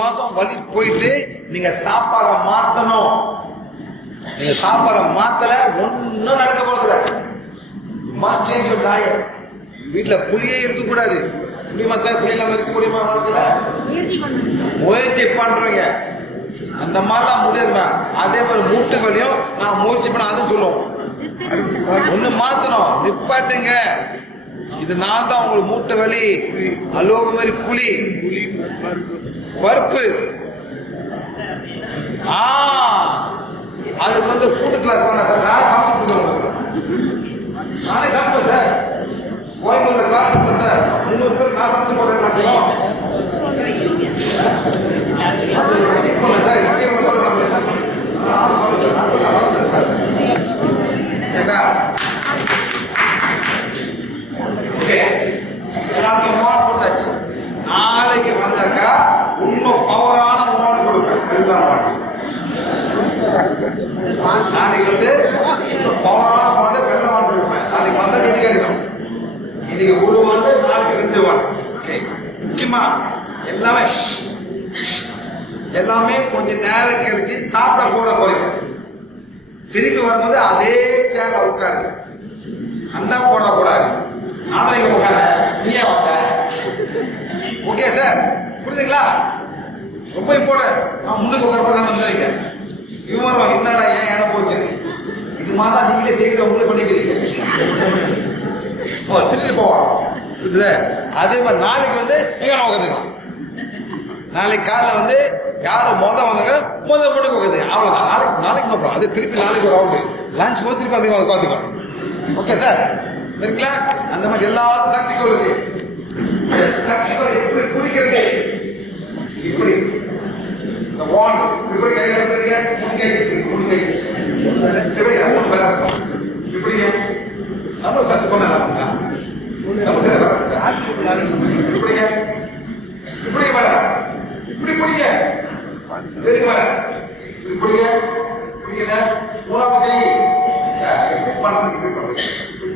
மாசம் வலி போயிட்டு நீங்க சாப்பாட மாத்தணும். நீங்க சாப்பாட மாத்தல ஒன்னும் நடக்க போறது மஸ்ட் சேஞ்ச் யுவர் டயட் வீட்ல புளியே இருக்க கூடாது புளிமா சார் புளி இல்லாம இருக்க முடியுமா வாழ்க்கையில? முயற்சி பண்றீங்க அந்த மாதிரிலாம் முடியாதுமா. அதே மாதிரி மூட்டு வலியும் நான் முயற்சி பண்ண அதுவும் சொல்லுவோம். ஒண்ணு மாத்தணும். நிப்பாட்டுங்க. இது நான் தான் உங்களுக்கு மூட்டை வலி. அலோக மாதிரி புலி பருப்பு ஆ அதுக்கு வந்து ஃபுட் கிளாஸ் பண்ண சார் நான் சாப்பிட்டு நானே சாப்பிட்டேன் சார் கோயம்புத்தூர் கிளாஸ் கொடுத்தேன் சார் முந்நூறு பேர் நான் சாப்பிட்டு போடுறேன் நான் சார் இப்படியே போடுறது நம்ம நான் சாப்பிட்டேன். நான் வரல, வரல class. என்ன ஓகே எல்லாமே மோன் கொடுத்தாச்சு நாளைக்கு வந்தாக்கா இன்னும் பவரான மோன் கொடுப்பேன் எல்லாம் நாளைக்கு வந்து பவரான மோன் வெள்ளம் வாட்டு கொடுப்பேன் நாளைக்கு வந்தா இது கிடைக்கும் இன்னைக்கு ஒரு வாண்டு நாளைக்கு ரெண்டு வாண்டு ஓகே முக்கியமா எல்லாமே கொஞ்சம் நேரம் கழிச்சு சாப்பிட போற போறீங்க. திருப்பி வரும்போது அதே சேர்ல உட்காருங்க. சண்டை போட கூடாது. நாளைக்கு இங்க உட்கார நீ வந்த? ஓகே சார் புரியுதுங்களா ரொம்ப இம்பார்ட்டன்ட் நான் முன்னுக்கு உட்கார பண்ண வந்ததுங்க இவன் என்னடா ஏன் இடம் போச்சு? இது மாதிரி நீங்களே சீக்கிரம் உங்களே பண்ணிக்கிறீங்க ஓ திருப்பி போவோம் புரியுதுல அதே மாதிரி நாளைக்கு வந்து நீங்க நான் உட்காந்துக்கலாம். நாளைக்கு காலைல வந்து யார்? மொத வந்தாங்க. முத மட்டும் உட்காந்து. அவ்வளோதான் நாளைக்கு நாளைக்கு நோக்கம் அது திருப்பி நாளைக்கு ஒரு ரவுண்டு லஞ்ச் போது திருப்பி அதிகமாக உட்காந்துக்கலாம் ஓகே சார் இருக்குங்களா அந்த மாதிரி எல்லா சக்திகள் இருக்கு. சக்திகள் எப்படி குடிக்கிறது? இப்படி. இந்த வாண்ட் இப்படி கையில் எப்படிங்க முன்கை முன்கை இப்படி மூணு பேரா இப்படிங்க நம்ம ஃபர்ஸ்ட் சொன்னா நம்ம சரி இப்படிங்க இப்படி மேடம் இப்படி பிடிங்க. பிடிங்க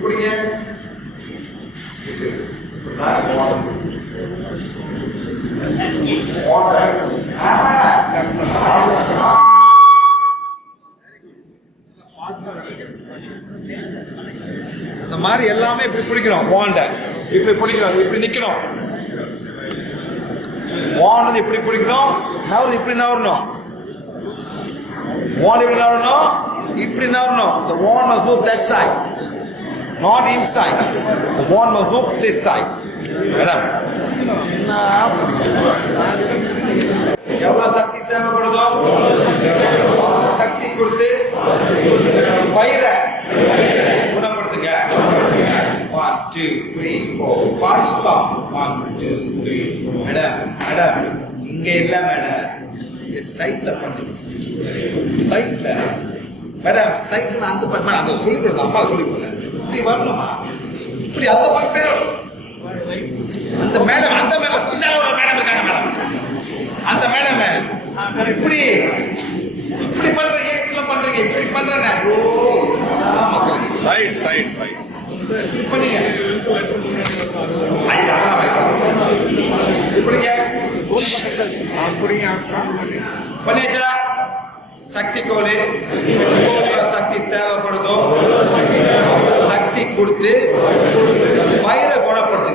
பிடிங்க இந்த மாதிரி எல்லாமே இப்படி பிடிக்கணும் வாண்ட. இப்படி பிடிக்கணும் இப்படி நிக்கணும். வாண்டது எப்படி பிடிக்கணும்? நவரு இப்படி நவரணும். வாண்ட் எப்படி நவரணும்? இப்படி நவரணும். The wand must move that side. Not inside. The wand must move this side. Madam எவ்வளவு சக்தி தேவைப்படுதோ? சக்தி கொடுத்து பயிரை குணப்படுத்துங்க one two five stop one two three madam madam இங்க இல்ல மேடம் சைட்ல மேடம் சைட்ல அந்த பண்ண சொல்லி கொடுத்த அம்மா சொல்லி கொடுங்க. இப்படி வரணுமா? இப்படி அந்த பக்கம் அந்த மேடம் அந்த மேடம் பின்னால ஒரு மேடம் இருக்காங்க மேடம். அந்த மேடம் இப்படி இப்படி பண்றீங்க இப்படி பண்றீங்க இப்படி பண்றேன் மக்களே. சைட் சைட் சைட் இப்படி பண்ணீங்க. ஐயா, சக்தி கோலு சக்தி தேவைப்படுதோ சக்தி கொடுத்து வயிறை குணப்படுத்து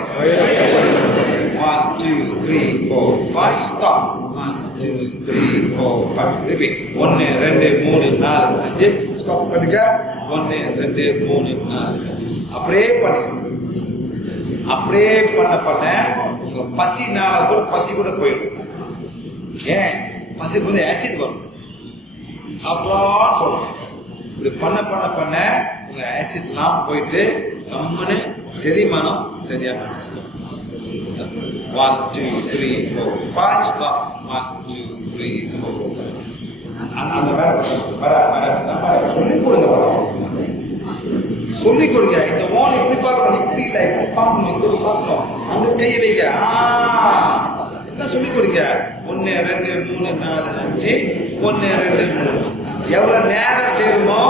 one two three four five stop one two three four five திருப்பி ஒன்று ரெண்டு மூணு நாலு அஞ்சு ஸ்டாப் பண்ணுங்க ஒன்று ரெண்டு மூணு நாலு அஞ்சு அப்படியே பண்ணுங்க அப்படியே பண்ண பண்ண உங்க பசினால கூட பசி கூட போயிடும் ஏன்? பசி வந்து ஆசிட் வரும். சாப்பிடலாம் சொல்லணும் இப்படி பண்ண பண்ண பண்ண உங்க ஆசிட்லாம் போயிட்டு கம்முன்னு செரிமானம் சரியா one two three four five stop one two three four அந்த மேடம் மேடம் மேடம் மேடம் சொல்லிக் கொடுங்க மேடம். சொல்லி கொடுங்க. இந்த ஓன் இப்படி பார்க்கணும் இப்படி இல்லை. இப்படி பார்க்கணும் இப்படி பார்க்கணும் அங்க கையை வைங்க. ஆ, எல்லாம் சொல்லி கொடுங்க. ஒன்று ரெண்டு மூணு நாலு அஞ்சு. ஒன்று ரெண்டு மூணு. எவ்வளோ நேரம் சேருமோ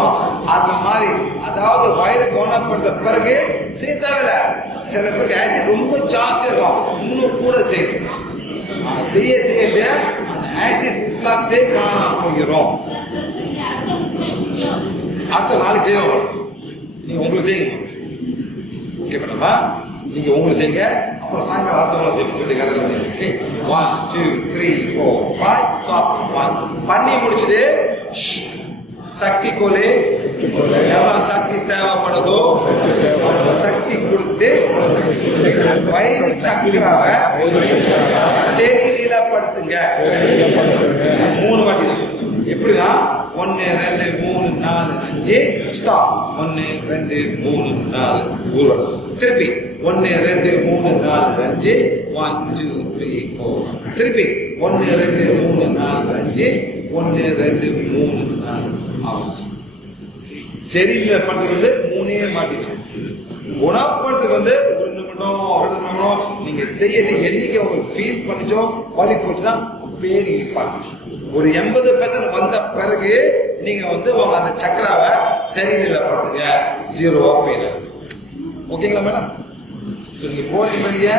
அந்த மாதிரி. அதாவது வயிறு கவனப்படுத்த பிறகு செய்ய தேவையில்ல. சில பேருக்கு ஆசிட் ரொம்ப ஜாஸ்தியா இருக்கும். இன்னும் கூட செய்யணும். செய்ய செய்ய செய்ய செய்ய ரிஃப்ளாக்ஸே காணாம போகிறோம் அடுத்த நாளைக்கு செய்யணும் நீங்க உங்களுக்கு செய்யுங்க. ஓகே மேடமா நீங்க உங்களுக்கு செய்யுங்க. அப்புறம் சாயங்காலம் அடுத்தவங்க செய்யுங்க. சொல்லி கரெக்டாக செய்யுங்க. Okay one two three four five stop one பண்ணி முடிச்சுட்டு சக்தி கோலே. எவ்வளவு சக்தி தேவைப்படுதோ சக்தி கொடுத்து வயிறு சக்கராவை சரிநிலப்படுத்துங்க. மூணு வாட்டி எப்படின்னா ஒன்னு ரெண்டு மூணு நாலு அஞ்சு ஸ்டாப் ஒன்று ரெண்டு மூணு நாலு. ஊர்வலம் திருப்பி. ஒன்று ரெண்டு மூணு நாலு அஞ்சு. ஒன் டூ த்ரீ ஃபோர் திருப்பி. ஒன்று ரெண்டு மூணு நாலு அஞ்சு. ஒன்று ரெண்டு மூணு நாலு. ஆகும். செரியில் பண்ணுறது மூணே மாட்டிதான் குணப்படுத்துக்கு வந்து ஒரு நிமிடம் ஒரு நிமிடம். நீங்க செய்ய செய்ய என்னைக்கு ஒரு ஃபீல் பண்ணிச்சோ வலி போச்சுன்னா பேர் இருப்பாங்க ஒரு எண்பது பெர்சன்ட் வந்த பிறகு நீங்க வந்து உங்க அந்த சக்கராவை சரிநிலைப்படுத்துங்க ஜீரோவா பெயின் ஓகேங்களா மேடம்? So, நீங்க போறீங்க வெளியே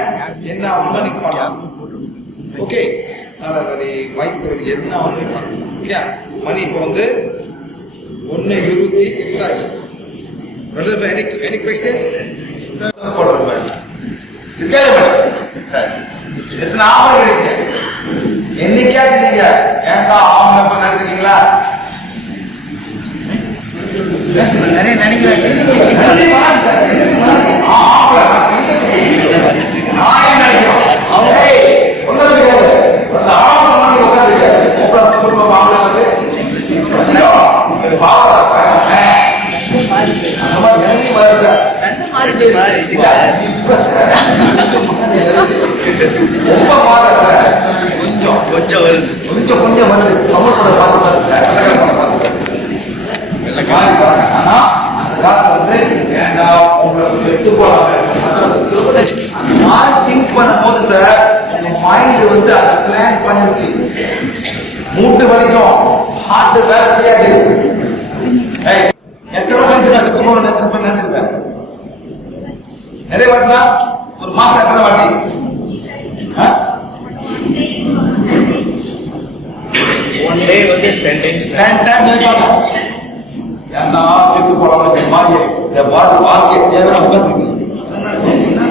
என்ன ஆகும்னா நீங்க பண்ணலாம். ஓகே தலைவலி வயிற்று வலி என்ன ஆகும் பண்ணலாம். ஓகே மணி இப்போ வந்து ஒன்னு இருபத்தி எட்டு ஆச்சு. Any any, any questions? போடுறோம் மேடம். இருக்காது மேடம். சரி. எத்தனை ஆவணம் இருக்கு? என்னைக்கா நீங்க ஏன்டா ஆமாம் இப்ப நினைச்சிருக்கீங்களா நினைக்கிறேன் டே வந்து டென் டைம்ஸ் Ten times நினைப்பாங்க. ஏன்டா செத்து போறாங்க மாதிரி இந்த வாழ் வாழ்க்கை தேவை உட்காந்து என்ன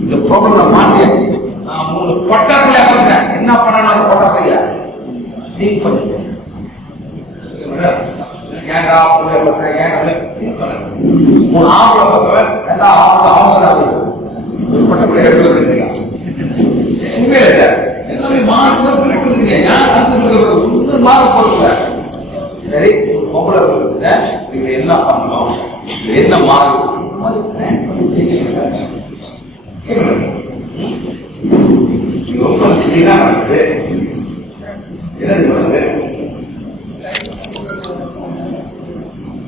இந்த ப்ராப்ளம் மாட்டியாச்சு நான் மூணு பொட்டை பார்த்துட்டேன். என்ன பண்ணணும் அந்த திங்க் பண்ணுங்க ஏன்டா பார்த்தேன் மூணு ஆம்பளை பார்த்தவன் ஆம்பளை அவங்க தான் ஒரு பொட்டை உண்மையில சார் எல்லாமே மாறுதான் பிறக்குதுங்க யார் ஆன்சர் கொடுக்கறது ஒன்றும் சரி பொம்பளை பிறகுல நீங்க என்ன பண்ணலாம் என்ன மாறும் இந்த மாதிரி plan பண்ணி செய்யுங்க. இது ரொம்ப என்ன பண்ணுது என்னது பண்ணுது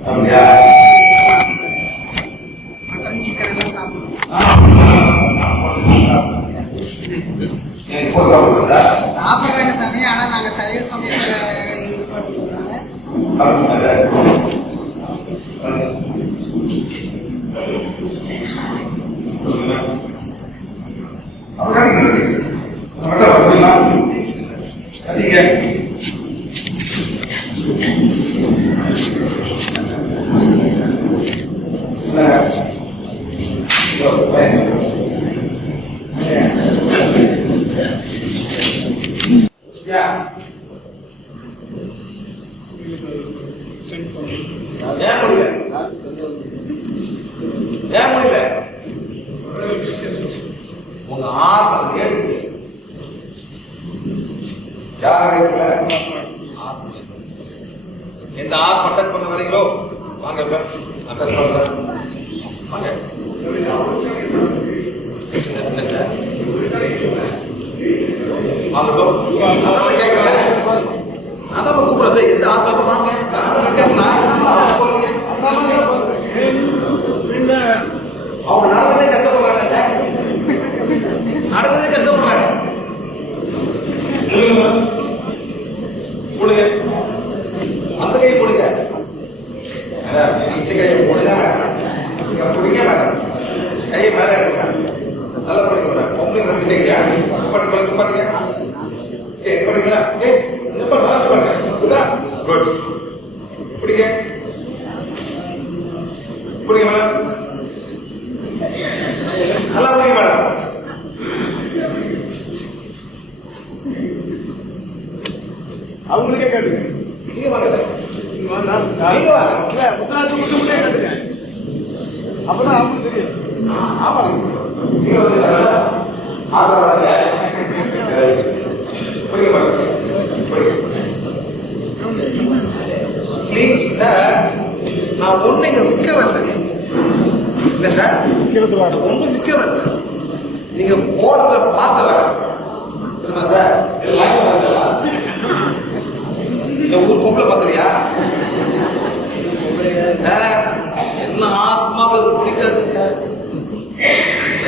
அப்படியா மட்டன் சிக்கன் எல்லாம் சாப்பிடுவோம் ஏன் போட்டா போடுறதா சாப்பிட்றாங்க சாமி ஆனா நாங்க சைவ சமயத்துல ஈடுபட்டுக்கிறதுனால Yeah. ஏன் முடியல? ஏன் முடியல? உங்க ஆர்வம் கேட்டு யார் எந்த ஆர் பட்டஸ் பண்ண வரீங்களோ வாங்க இப்ப அட்ரஸ் பண்றேன் வாங்க என்ன சார் வாங்க bro. அதான் கேட்கல அதான் கூப்பிடுறேன் சார் எந்த ஆர் பக்கம் ஒன்று விற்கவர் நீங்க போடுறத பார்த்தவர் திரும்ப சார்? என் ஊர் பொம்பளை பார்த்துறியா சார் எல்லா ஆத்மாக்களுக்கு பிடிக்காது சார்.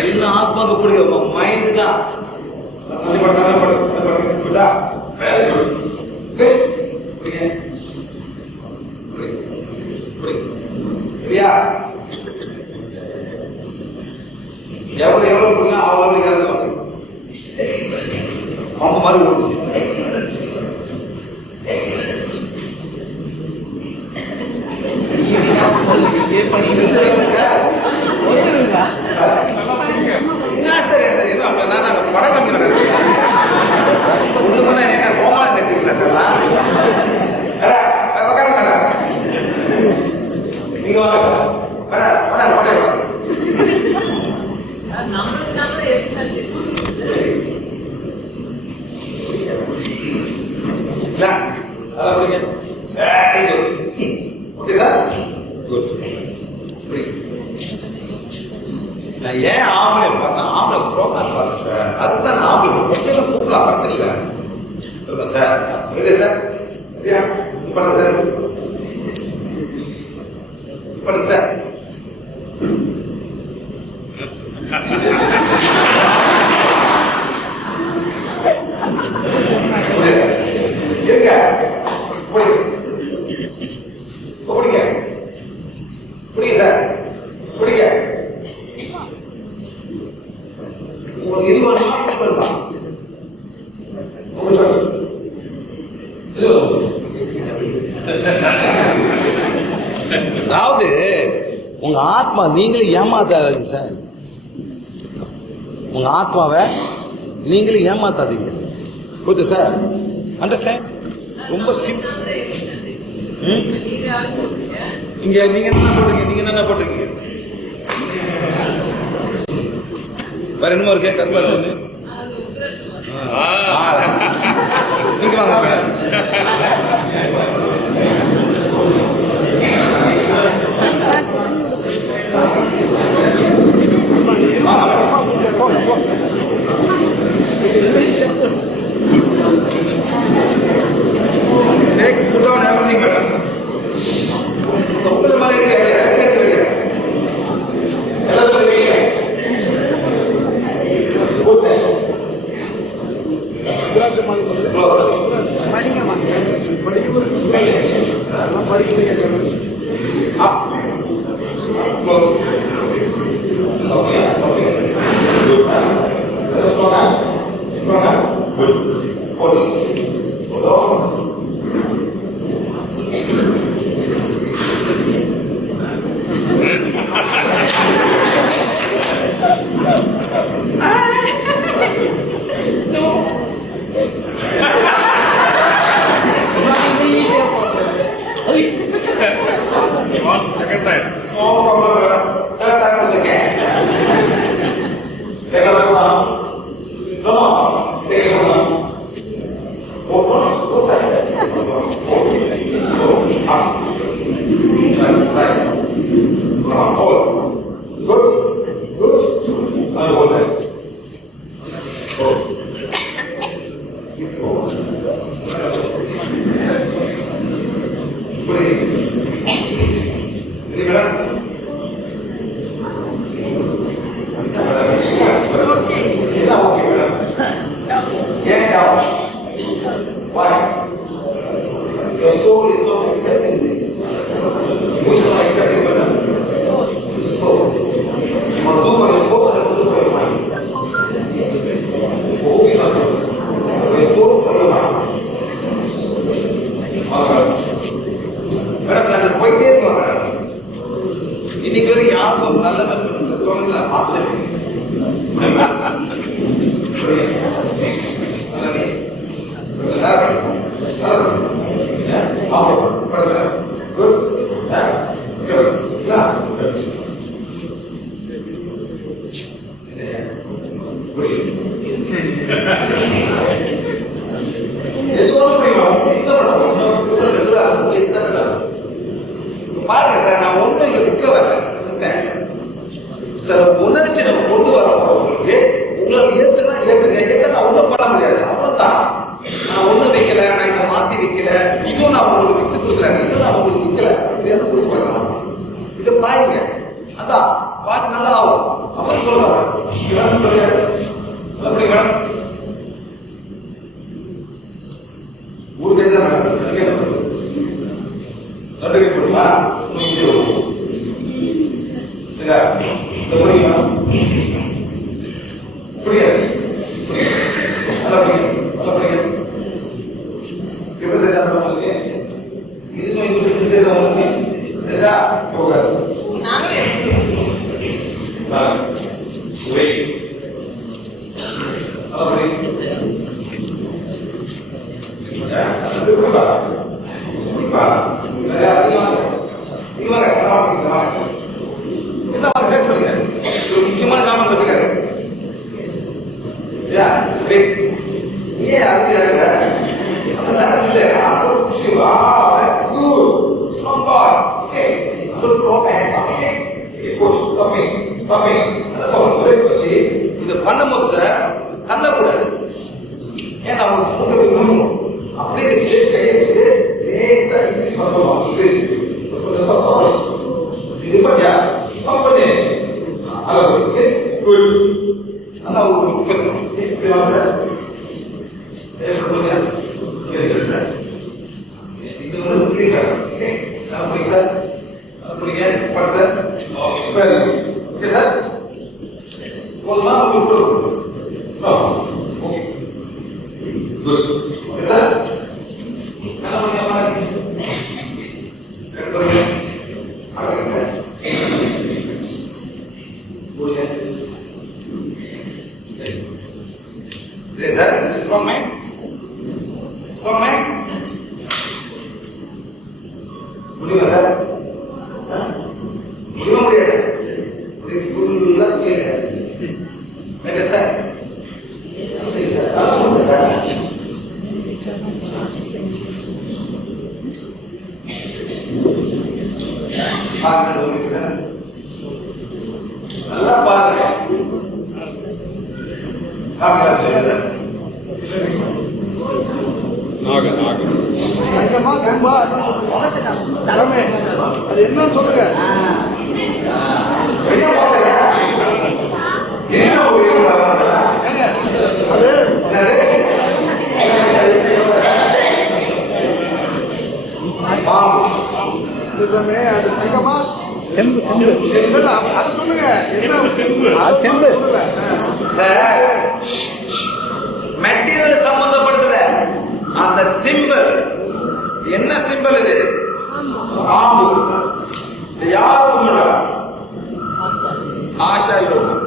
எல்லா ஆத்மாவுக்கு பிடிக்கும்? மைண்ட் தான். tomar o olho. ஆமாம் நீங்களே ஏமாத்தாதீங்க சார். உங்கள் ஆத்மாவை நீங்களே ஏமாத்தாதீங்க. Okay sir. அண்டர்ஸ்டாண்ட் ரொம்ப சிம்பிள் இங்க நீங்க என்ன போட்டிருக்கீங்க? நீங்க என்ன போட்டிருக்கீங்க? வேற என்னமோ இருக்கேன் ஒன்று pastores não recebem isso. Muitos சில உணர்ச்சி நம்ம கொண்டு வர போறவங்களுக்கு உங்களால் ஏத்துனா ஏத்துங்க ஏத்த நான் ஒண்ணும் பண்ண முடியாது. அவன் தான் நான் ஒண்ணு வைக்கல நான் இதை மாத்தி வைக்கல. இதுவும் நான் உங்களுக்கு வித்து கொடுக்குறேன் இதுவும் நான் உங்களுக்கு விற்கல அப்படின்னு கொடுத்து பார்க்கலாம்? இதை பாய்ங்க அதான் பார்த்து நல்லா ஆகும். அப்ப சொல்லுவாங்க. Oh, நல்லா பாருங்க காப்பிலாம் செய்யறது நாக நாக தலைமை அது என்ன சொல்லுங்க பாம்பு அது சமயம் அது சிங்கமா செம்பு செம்பு. செம்பு செம்பு. செம்பு செம்பு. சார் மெட்டீரியல் சம்பந்தப்படுத்தல. அந்த சிம்பிள். என்ன சிம்பிள் இது? ஆம்பு. யார் கும்பிடுறா? ஆஷா யோகம்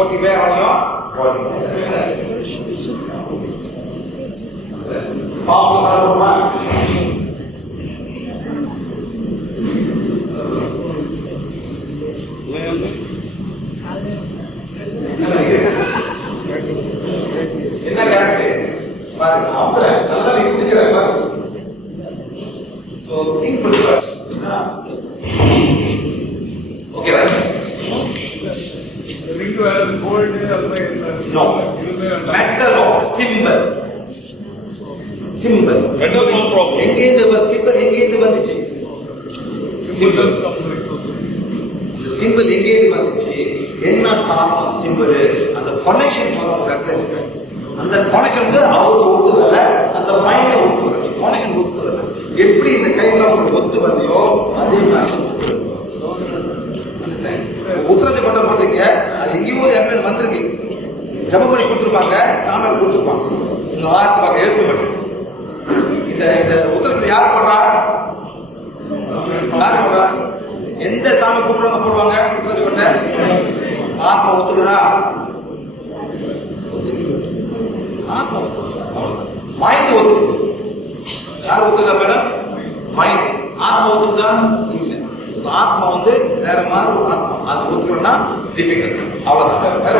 What you wear on your body. Symbol ಹೆಂಗೇದು ಬಂದಿச்சு ಸಿಂಬಲ್ சிம்பிள் எங்கேயிருந்து வந்துச்சு? என்ன காரணம் சிம்பிள் அந்த கொனெக்ஷன் பண்ண சார். அந்த கொனெக்ஷன் வந்து அவருக்கு ஒத்து வரல அந்த பையனை ஒத்து வரல கொனெக்ஷன் ஒத்து வரல எப்படி இந்த கையில் அவங்களுக்கு ஒத்து வரலையோ அதே மாதிரி உத்தரவு பண்ண போட்டிருக்கீங்க அது எங்கேயோ இடத்துல வந்திருக்கு. ஜப பண்ணி கொடுத்துருப்பாங்க சாமியார் கொடுத்துருப்பாங்க. இந்த ஆட்டு பார்க்க ஏற்க மாட்டேன். இந்த இந்த உத்தரவு யார் போடுறா? யார் போடுறா? எந்த சாமி கூப்பிடுவாங்க போடுவாங்க? உத்தரத்தை ஆத்மா ஒத்துக்குதா? ஆத்மா மைண்ட் ஒத்து யார் ஒத்துக்கா மேடம் மைண்ட் ஆத்மா ஒத்துக்குதா? இல்ல. ஆத்மா வந்து வேற மாதிரி ஒரு ஆத்மா. அது ஒத்துக்கணும்னா டிஃபிகல்ட் அவ்வளவுதான். வேற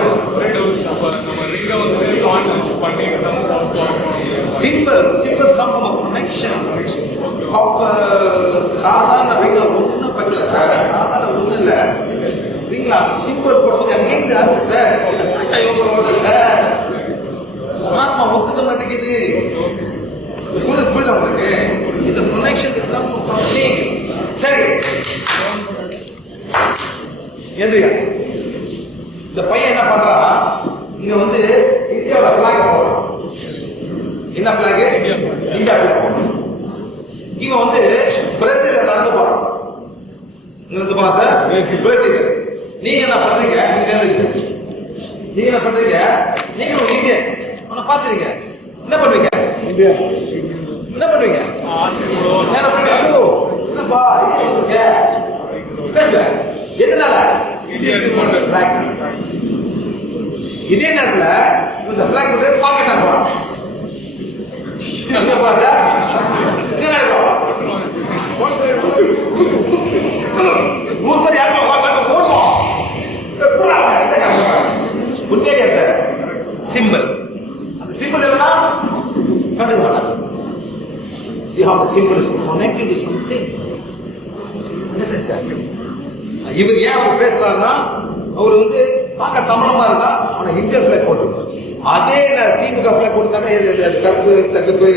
ஒண்ணும் simple simple come from connection அப்ப சாதாரண ரிங்க ஒன்றும் பத்தல சார் சாதாரண ஒன்றும் இல்லை. ரிங்களா அந்த சிம்பிள் போடும்போது அங்கேயிருந்து அறுத்து சார் பாஷா யோகோட சார் மகாத்மா ஒத்துக்க மாட்டேங்குது. சொல்றது புரியுதா உங்களுக்கு? Is a connection that comes from சரி எந்திரியா. இந்த பையன் என்ன பண்றான்? இங்க வந்து இந்தியாவோட பிளாக் போடுறான். என்ன பிளாக் இந்தியா பிளாக் இவன் வந்து பிரேசில் நடந்து போறான். இருந்து போறான் சார். பிரேசில். நீங்க என்ன பண்றீங்க? நீங்க என்ன சார் நீங்க என்ன பண்றீங்க? நீங்க ஒரு இந்தியன். உன்னை பாத்துறீங்க என்ன பண்ணுவீங்க? இந்தியா. என்ன பண்ணுவீங்க? நேரா போய், "ஹலோ, என்னப்பா? இங்க வந்திருக்க?" பேசுங்க. எதனால. இதே நேரத்துல இந்த பிளாக் பாகிஸ்தான் போறான் எங்க போறான் சார் என்ன நடக்கும் நூறு பேர் யாரும் ஓடுவோம் முன்னேறி சிம்பிள் அந்த சிம்பிள் இல்லைன்னா கண்டுக்க மாட்டாங்க See how the symbol is connected to something. Understand, sir? இவர் ஏன் அவர் பேசுறாருன்னா அவர் வந்து பார்க்க தமிழமா இருந்தா அவனை இந்தியன் பிளாக் போட்டு அதே நேரம் திமுக பிளாக் அது கருப்பு சக்கப்பு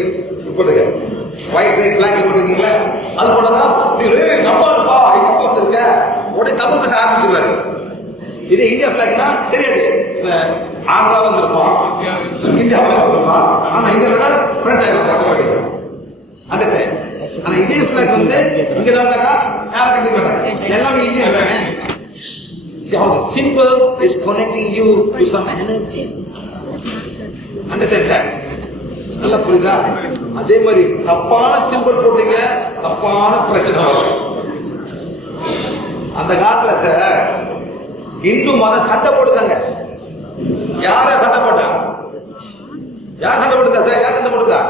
போட்டுங்க ஒயிட் ஒயிட் பிளாக் போட்டுருக்கீங்களா? அது போட்டா நீங்க "ஏய், நம்பாருப்பா எங்க வந்திருக்க? உடனே தப்பு பேச ஆரம்பிச்சிருவாரு. இதே இந்தியா பிளாக்னா தெரியாது. இவன் ஆந்திரா வந்திருப்பான் இந்தியா வந்திருப்பான் ஆனா இந்தியா ஃப்ரெண்ட்ஸ் ஆகிருப்பான் அண்டர்ஸ்டாண்ட் ஆனா இதே பிளாக் வந்து இங்க நடந்தாக்கா யாரும் கண்டுக்க மாட்டாங்க எல்லாமே இந்தியா தானே? See how the symbol is connecting you to some energy. Understand, sir? நல்லா புரியுதா? அதே மாதிரி தப்பான சிம்பிள் போட்டீங்க தப்பான பிரச்சனை வரும். அந்த காலத்துல சார் இந்து மதம் சண்டை போட்டுதாங்க. யார சண்டை போட்டா? யார் சண்டை போட்டுதா சார் யார் சண்டை போட்டுதா?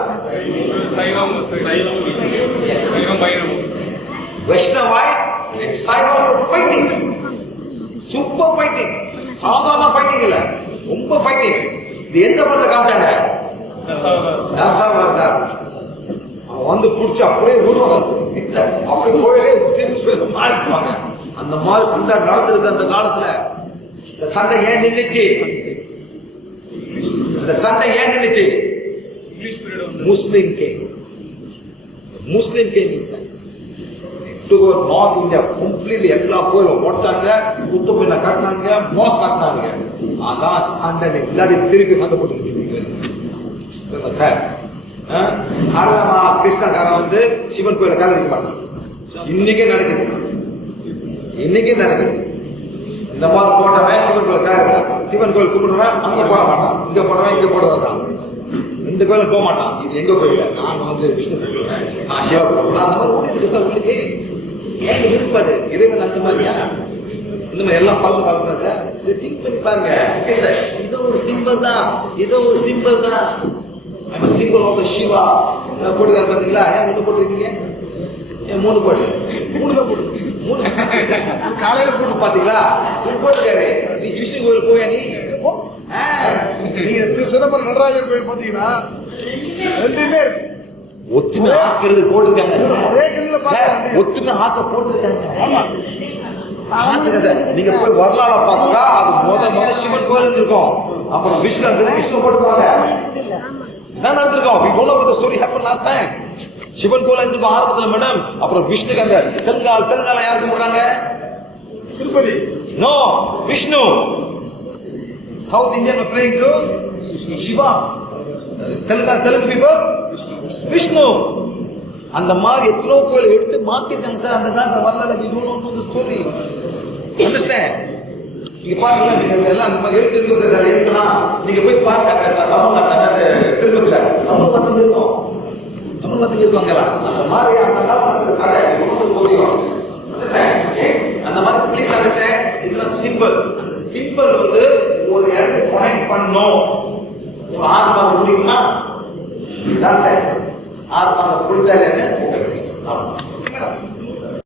Vaishnavite சைவம் ஃபைட்டிங் சூப்பர் ஃபைட்டிங் சாதாரண ஃபைட்டிங் இல்ல. ரொம்ப ஃபைட்டிங் இது எந்த படத்தை காமிச்சாங்க? தசாவதார் அவன் வந்து பிடிச்சி அப்படியே விடுவாங்க அப்படி கோயிலே சிரிப்பு மாறிக்குவாங்க. அந்த மாதிரி சண்டை நடந்திருக்கு அந்த காலத்துல. இந்த சண்டை ஏன் நின்னுச்சு? இந்த சண்டை ஏன் நின்னுச்சு? Muslim gang Muslim gang sir to North India completely எல்லா கோயிலும் உடைச்சாங்க குத்து மீனை கட்டினாங்க மோஸ் கட்டினாங்க. அதான் சண்டை. இல்லாடி திருப்பி சண்டை போட்டு சார். ஹரமா கிருஷ்ணகாரன் வந்து சிவன் கோயில கால வைக்க மாட்டான். இன்னைக்கே நடக்குது. இன்னைக்கே நடக்குது. இந்த மாதிரி போட்டவன் சிவன் கோயில் கால சிவன் கோயில் கும்பிடுறவன் அங்க போட மாட்டான். இங்க போடுறவன் இங்க போடுறதான் இந்த கோயிலுக்கு போக மாட்டான். இது எங்க கோயில்? நாங்க வந்து விஷ்ணு கோயில். நான் சிவா கோயில். நான் அந்த மாதிரி போட்டு சார். உங்களுக்கு ஏன் விருப்பாடு இறைவன் அந்த மாதிரியா? இந்த மாதிரி எல்லாம் பார்த்து பார்க்கணும் சார். இதை திங்க் பண்ணி பாருங்க. ஓகே சார் இதோ ஒரு சிம்பிள் தான். இதோ ஒரு சிம்பிள் தான். நம்ம சிம்பிள் ஆஃப் சிவா. போட்டுக்காரு பார்த்தீங்களா? ஏன் ஒன்று போட்டிருக்கீங்க? ஏன் மூணு போட்டு மூணு தான் போட்டு மூணு. காலையில போட்டு பார்த்தீங்களா? இவர் போட்டிருக்காரு. நீ விஷ்ணு கோயில் போயா நீ? நீங்க திரு சிதம்பரம் நடராஜர் கோயில் பார்த்தீங்கன்னா ரெண்டுமே இருக்கு. ஒத்துமை ஆக்கிறது போட்டிருக்காங்க சார் சார் ஒத்துமை ஆக்க போட்டிருக்காங்க. ஆத்துங்க சார் நீங்க போய் வரலாறு பார்த்தா அது முத முத சிவன் கோயில் இருக்கும் அப்புறம் விஷ்ணு விஷ்ணு போட்டுப்பாங்க என்ன நடந்திருக்கோம்? don't know what the story happened last time. Sivan கோயில் இருந்திருக்கும் ஆரம்பத்துல மேடம் அப்புறம் விஷ்ணுக்கு அந்த தெலுங்கால் தெலுங்கால யார் கும்பிடுறாங்க? Pasupathi No, Vishnu. South Indian were praying to தெலுங்கா Telugu Telugu Vishnu. அந்த மாதிரி எத்தனோ கோயில் எடுத்து மாத்திருக்காங்க சார். அந்த காலத்தில் வரலாறு வி ஸ்டோரி அண்டர்ஸ்டாண்ட் நீங்க பாருங்க எல்லாம் அந்த மாதிரி எழுத்து இருக்கும் சார். எழுத்துனா நீங்க போய் பாருங்க தமிழ்நாட்டில் அந்த திருப்பத்தில். தமிழ் மட்டும் இருக்கும். தமிழ் மட்டும் இருக்குவாங்களா அந்த மாதிரி அந்த காலத்தில் கதை தெரியும் அந்த மாதிரி ப்ளீஸ் அண்டர்ஸ்டாண்ட் இதெல்லாம் சிம்பிள் அந்த சிம்பிள் வந்து ஒரு இடத்துக்கு கனெக்ட் பண்ணும் ಆತ್ಮನ ಊರಿನ ದಂಡ ಆತ್ಮನ ಕುಳಿತಲ್ಲೇ ಊಟ ಕಳಿಸ್ತಾರೆ